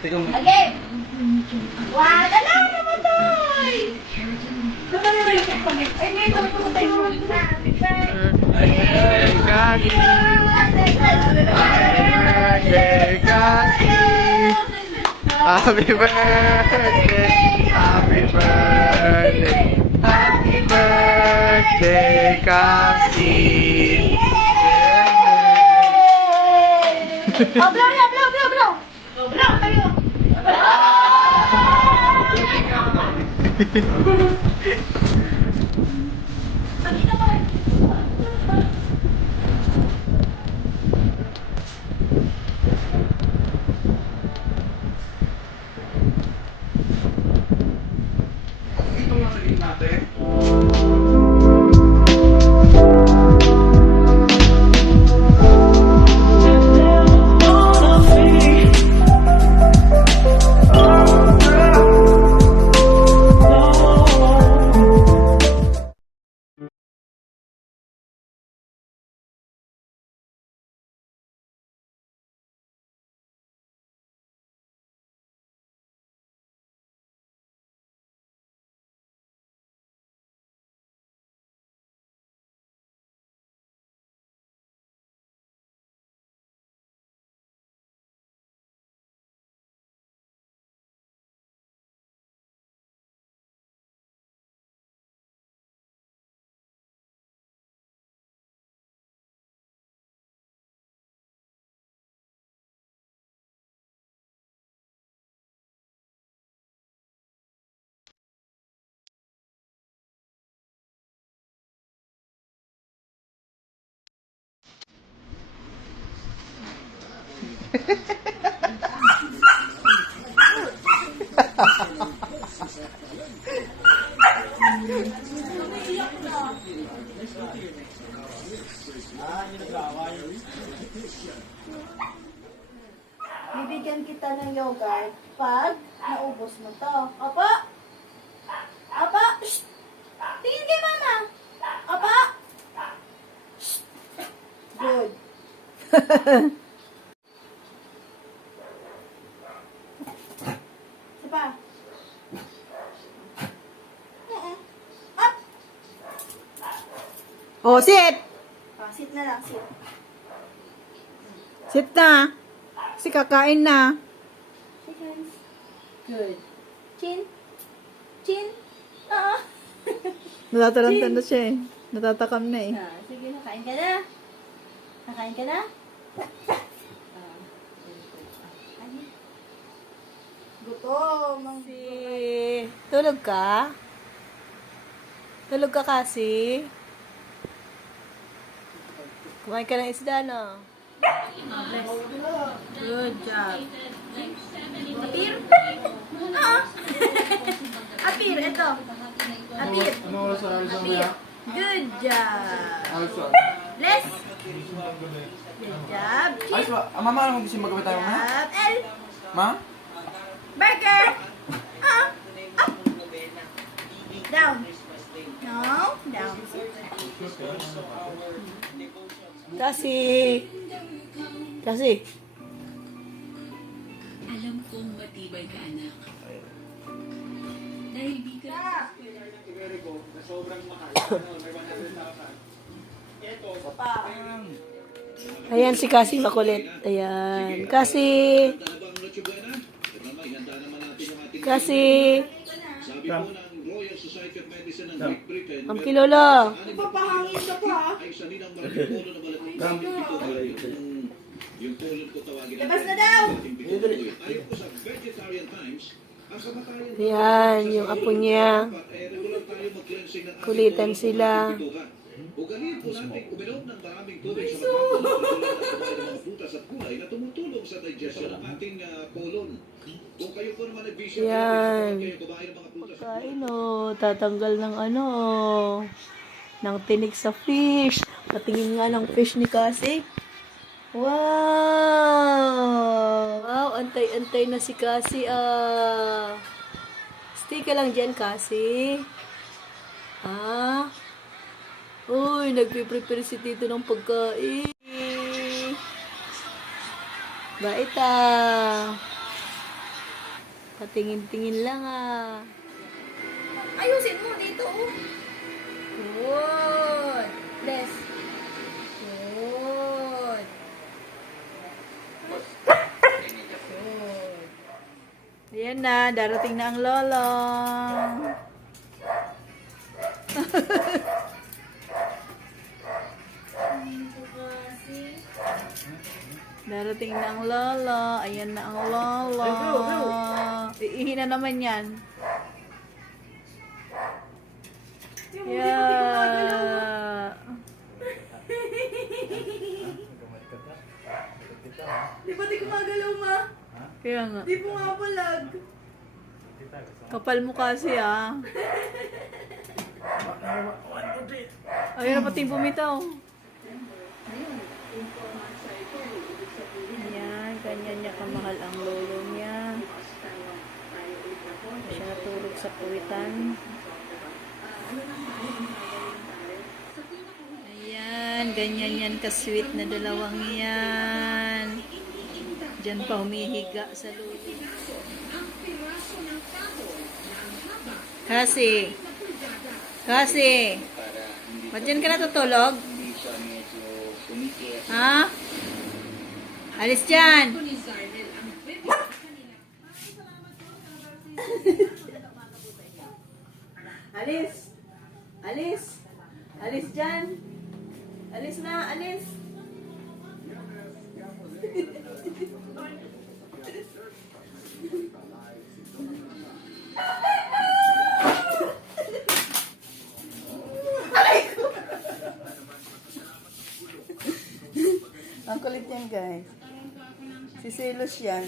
Again! Wala na namatay! Ay, may namatay mo na. Birthday, Kaki! Birthday, Kaki! Happy birthday! Happy birthday! Happy birthday, Kaki! Oh, blow na, blow, blow, blow! Blow, tayo! Pakita mo! Dito nga sa gitna, te. Bibigyan kita ng yogurt pag naubos mo to. Opo? Opo? Shh! Tingin kay mama. Opo? Shh! Good. Isa pa. Up! Oh, sit! Sit na lang, sit. Sit na. Kasi kakain na. Shake hands. Good. Chin. Chin. Ah. Natataranta na siya eh. Natatakam na eh. Sige, nakain ka na. Nakain ka na? Gutom. Tulog ka? Tulog ka kasi? Kumain ka ng isda, no? Good job. Apir? Ah. Apir, ito. Apir. Ano oras sa Apir. Good job. Bless. Good job. Ayos ba? Mama, ano gusto magkabit tayo, ma? Job. L. Ma? Burger. Ah. Up. Down. No. Down. Kasi. Kasi. Alam kong matibay ka, anak. Dahil di ka... Ayan si Kasi makulit. Ayan. Kasi. Kasi. Ang kilolo. Papahangin ka pa. Labas na daw. Ayan, yung apo niya. Kulitan sila. Ugaliin po natin uminom ng maraming tubig sa mga prutas at gulay na tumutulong sa digestion ng ating colon. Kung kayo po naman nag-vision, Yan. kayo kumain ng mga prutas at Kain tatanggal ng ng tinik sa fish. Patingin nga ng fish ni Kasi. Wow! Wow, antay-antay na si Kasi Stay ka lang dyan, Kasi. Uy, nagpiprepare si Tito ng pagkain. Bait Patingin-tingin lang ah. Ayusin mo dito, oh. Good. Bless. Good. Good. Ayan na, darating na ang lolong. Darating na ang lolo. Ayan na ang lolo. Iihi na naman yan. Yeah. Di ba di gumagalaw, ma? Kaya nga. Di po nga palag. Kapal mo kasi ah. Ayun na pati bumitaw. Ayan, kanya niya kamahal ang lolo niya. Siya natulog sa puwitan. Ayan, ganyan yan ka-sweet na dalawang yan. Diyan pa humihiga sa lolo. Kasi, ba't dyan ka natutulog? Ha? Alis dyan! Alis! Alis! Alis dyan! Alis na! Alis! Ang kulit yan, guys. Si Silos yan.